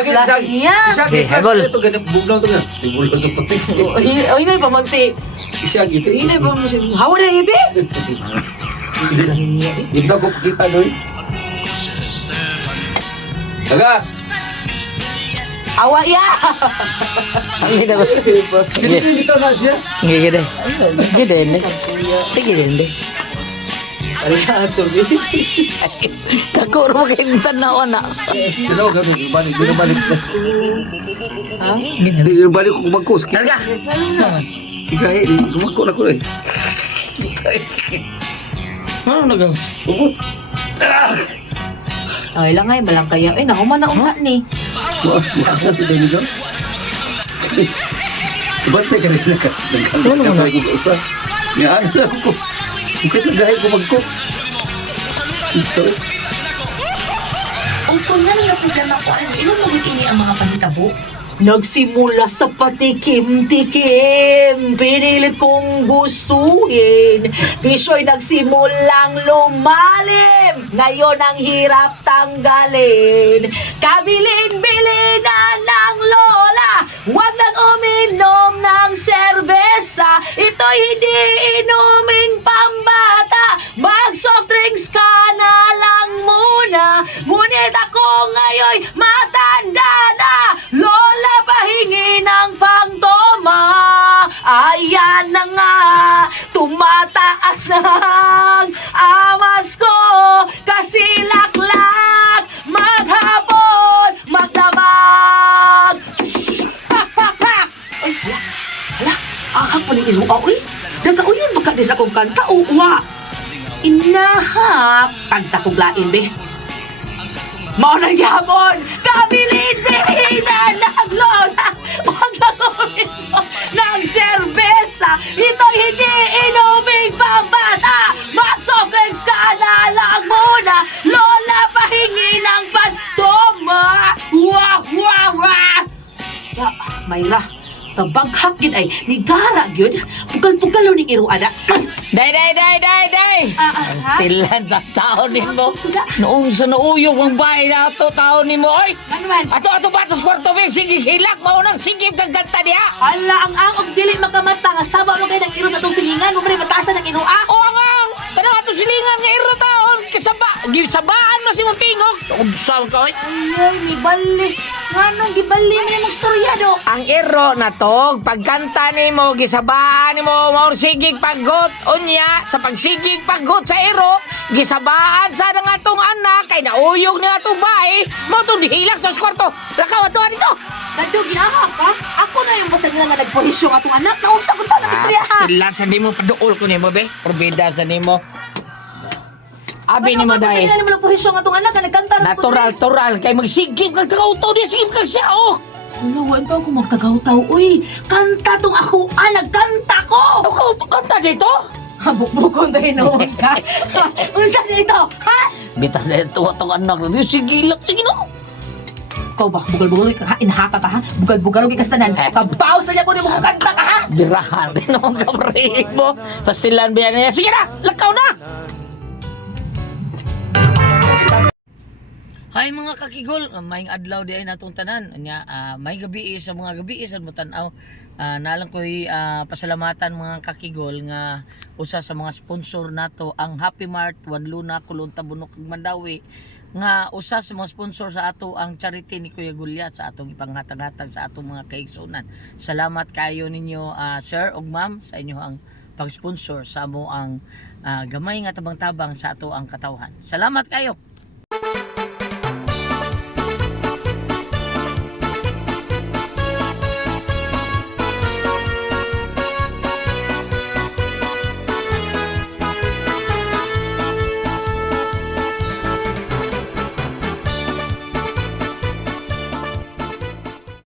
Isagit, isagit. niya. Isagit ka. Habol. Ito, ganap, buglaw ito nga. Buglaw sa putik. Oy, na pamagti. Isagit. Ina ba mo siya? Hawa na ibi. Hindi na ko pakita, Noy. Aga! Awa ya. Ang hindi ko sige. Dito na siya. Sige gede. Gede hindi. Sige hindi. Alato bi. Kakuro mo kayong tanaw na. Dino ka, balik, binabalik na. Ha? Binabalik ko kumagkos. Karga. Ikahe, kumagko na ko eh. Ano nagawa? Ubot. Ay lang ay balang kaya. Eh nahuman na unta ni. Wah, ito dito. Bantay ka rin na kasi nagkakasay ko sa niaan lang ko. Bakit nagahay ko magko? Ito. Ang kunya na problema ko, ano, ilan mo ini ang mga panitabo? Nagsimula sa patikim-tikim, pinilit kong gustuhin. Bisyo'y nagsimulang lumalim, ngayon ang hirap tanggalin. Kabilin-bilin na ng lola, huwag nang uminom ng serbesa. Ito'y hindi inuming pambata, mag soft drinks ka na lang muna. Ngunit ako ngayon matanda na, lola pahingi ng pangtoma. Ayan na nga, tumataas ng amas ko. Kasi laklak, maghapon, magdamag. Shhh! Pak, pak, pak! Ay, hala, ahak pa ni Iluwa, uy. Nagkauyon baka di sa kong kanta, uwa. Inahak, kanta kong lain, be. Maunang gihapon, kabilin-bilin na ng lola. Huwag na uminom ng serbesa. Ito'y hindi inuming pambata. Mag-soft drinks ka na lang muna. Lola, pahingi ng pantoma. Wah, wah, wah. Ya, Mayra, tabaghak yun ay nigara yun. Pugal-pugal ni iruada. Day. Stilan ta taon nimo. Noong sa nauyog ang bahay na ato taon nimo oy. Ano man? Ato batas kwarto be sige hilak mao nang sige kag ganta diha. Ala, ang angog dili makamata nga sabaw lang kayo ng iro sa itong silingan. Mo pa mataasan ng inua. O ang tanang ato silingan nga iro taon gisabaan mo si mong tingog. Unsa ka oy? Ay, may bali. Nganong gibali niya ng storya do? Ang iro na to, pagkanta nimo gisabaan nimo mao sigig paggot unya sa pagsigig paggot sa iro gisabaan sa nga atong anak kay nauyog ni atong bahay mao tong dihilak sa kwarto lakaw ato dito. Dado giahak ka? Ako na yung basta nila nga nagpolisyon atong anak. Naunsa ko ta ng istorya ha. Stilan sa nimo paduol ko nimo be probida sa nimo. Abi nimo Basta dai. nila naman nagpolisyon atong anak nga nagkanta. Natural kay magsigib kag tagaw-taw di sigib kag siya oh. Ano, wala ko magtagaw-taw. Uy, kanta tong ako. Nagkanta ko. Ikaw kanta dito? Habuk-bukon tayo noon ka. Unsa dito? Ha? Bitaw na ito atong anak na sige no. Ikaw ba? Bugal-bugal ka ha? Inahaka ka ha? Bugal-bugal ka kastanan. Kabaw sa niya ko ni mo kanta ka ha? Birahan din ang kaparig mo. Pastilan ba yan niya? Sige na! Lakaw na! Hay mga kakigol, may adlaw di ay natong tanan. Nya may gabi sa mga gabi sa mo tan-aw. Nalang ko'y pasalamatan mga kakigol nga usa sa mga sponsor nato ang Happy Mart, One Luna, Kulon Tabunok ug Mandawi nga usa sa mga sponsor sa ato ang charity ni Kuya Gulyat sa atong ipanghatag-hatag sa atong mga kaigsunan. Salamat kayo ninyo sir ug ma'am sa inyo ang pag-sponsor sa amo ang gamay nga tabang-tabang sa ato ang katawhan. Salamat kayo.